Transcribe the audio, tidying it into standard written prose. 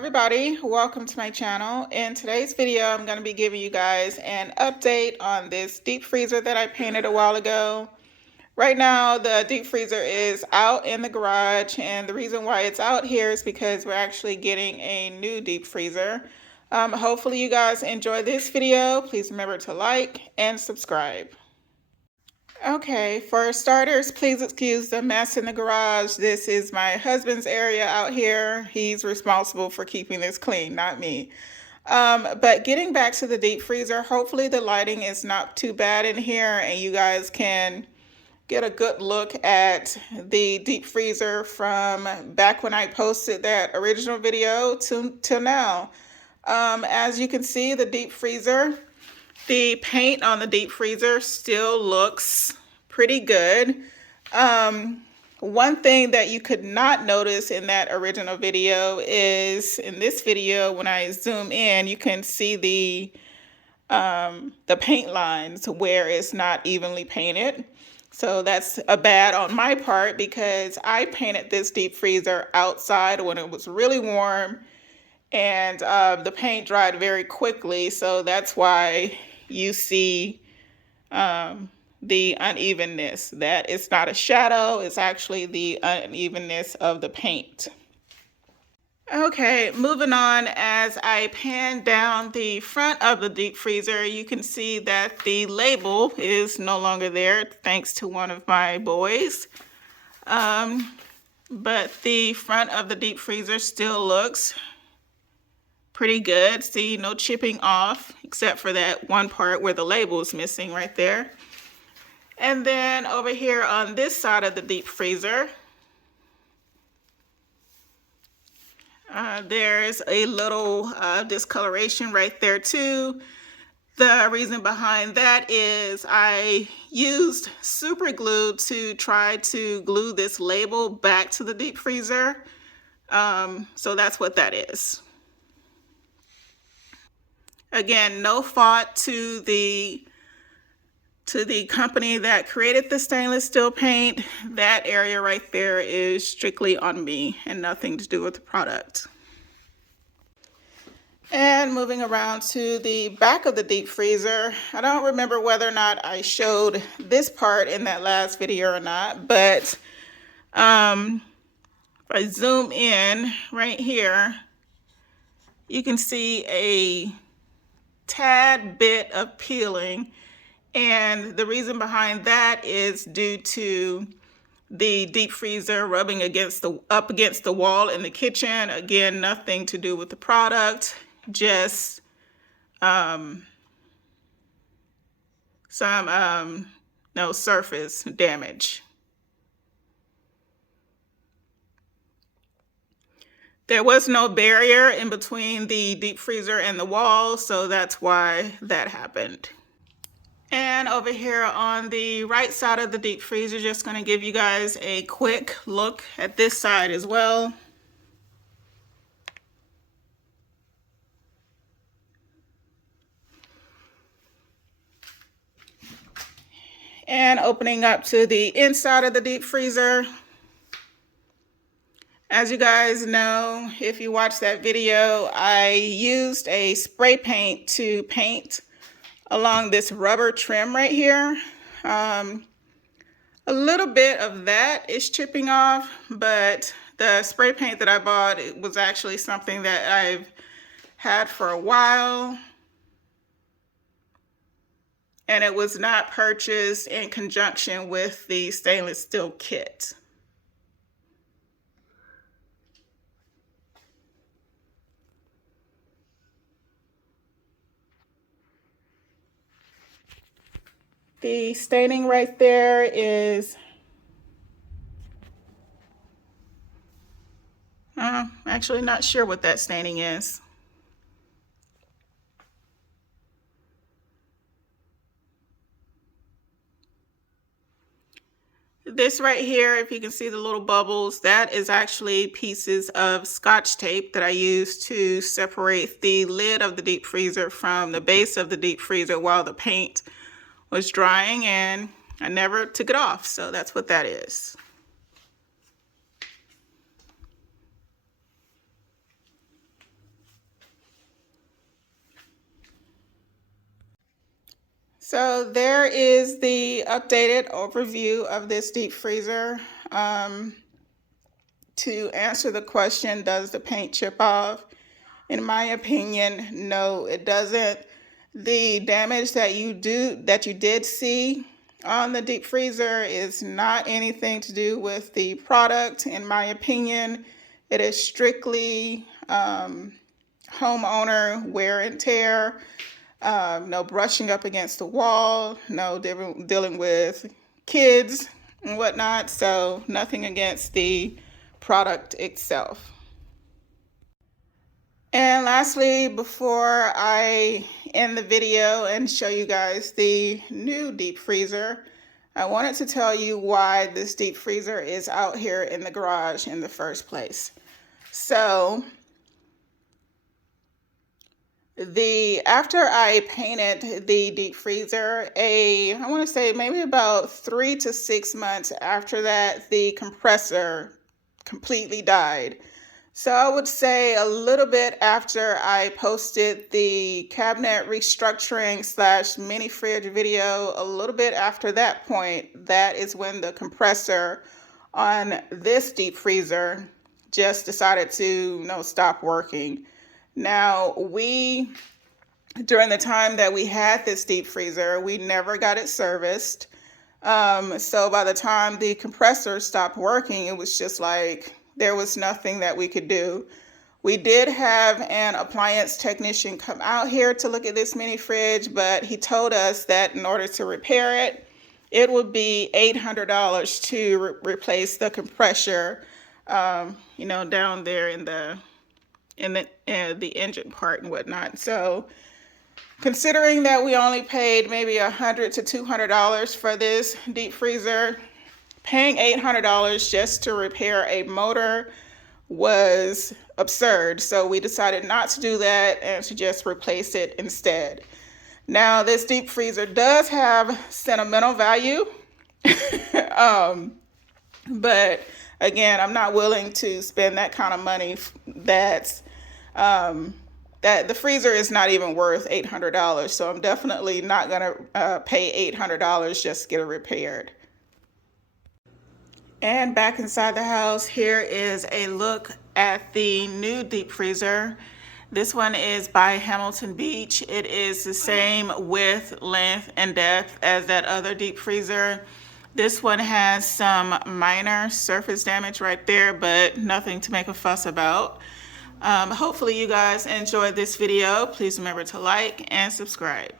everybody, welcome to my channel. In today's video, I'm going to be giving you guys an update on this deep freezer that I painted a while ago. Right now, the deep freezer is out in the garage, and the reason why it's out here is because we're actually getting a new deep freezer. Hopefully you guys enjoy this video. Please remember to like and subscribe. Okay, for starters, please excuse the mess in the garage. This is my husband's area out here. He's responsible for keeping this clean, not me. But getting back to the deep freezer, hopefully the lighting is not too bad in here and you guys can get a good look at the deep freezer from back when I posted that original video till now. As you can see, the deep freezer, the paint on the deep freezer still looks pretty good. One thing that you could not notice in that original video is in this video, when I zoom in, you can see the paint lines where it's not evenly painted. So that's a bad on my part because I painted this deep freezer outside when it was really warm, and the paint dried very quickly. So that's why you see the unevenness. That is not a shadow, it's actually the unevenness of the paint. Okay, moving on, as I pan down the front of the deep freezer, you can see that the label is no longer there thanks to one of my boys. But the front of the deep freezer still looks pretty good. See, no chipping off except for that one part where the label is missing right there. And then over here on this side of the deep freezer, there's a little discoloration right there too. The reason behind that is I used super glue to try to glue this label back to the deep freezer. So that's what that is. Again, no fault to the company that created the stainless steel paint. That area right there is strictly on me and nothing to do with the product. And moving around to the back of the deep freezer, I don't remember whether or not I showed this part in that last video or not, but if I zoom in right here, you can see a tad bit of peeling. And the reason behind that is due to the deep freezer rubbing up against the wall in the kitchen. Again, nothing to do with the product, just some surface damage. There was no barrier in between the deep freezer and the wall, so that's why that happened. And over here on the right side of the deep freezer, just going to give you guys a quick look at this side as well. And opening up to the inside of the deep freezer. As you guys know, if you watched that video, I used a spray paint to paint along this rubber trim right here. A little bit of that is chipping off, but the spray paint that I bought, it was actually something that I've had for a while, and it was not purchased in conjunction with the stainless steel kit. The staining right there is actually not sure what that staining is. This right here, if you can see the little bubbles, that is actually pieces of Scotch tape that I used to separate the lid of the deep freezer from the base of the deep freezer while the paint was drying, and I never took it off, so that's what that is. So there is the updated overview of this deep freezer. To answer the question, does the paint chip off? In my opinion, no, it doesn't. The damage that you did see on the deep freezer is not anything to do with the product. In my opinion, it is strictly homeowner wear and tear. No brushing up against the wall, no dealing with kids and whatnot. So nothing against the product itself. And lastly, before I end the video and show you guys the new deep freezer, I wanted to tell you why this deep freezer is out here in the garage in the first place. So after I painted the deep freezer, I want to say maybe about 3 to 6 months after that, the compressor completely died. So I would say a little bit after I posted the cabinet restructuring / mini fridge video, a little bit after that point, that is when the compressor on this deep freezer just decided to stop working. Now, during the time that we had this deep freezer, we never got it serviced. So by the time the compressor stopped working, it was just like there was nothing that we could do. We did have an appliance technician come out here to look at this mini fridge, but he told us that in order to repair it, it would be $800 to replace the compressor, down there in the engine part and whatnot. So considering that we only paid maybe $100 to $200 for this deep freezer, paying $800 just to repair a motor was absurd. So we decided not to do that and to just replace it instead. Now, this deep freezer does have sentimental value, but again, I'm not willing to spend that kind of money that the freezer is not even worth $800. So I'm definitely not going to pay $800 just to get it repaired. And back inside the house, here is a look at the new deep freezer. This one is by Hamilton Beach. It is the same width, length, and depth as that other deep freezer. This one has some minor surface damage right there, but nothing to make a fuss about. Hopefully you guys enjoyed this video. Please remember to like and subscribe.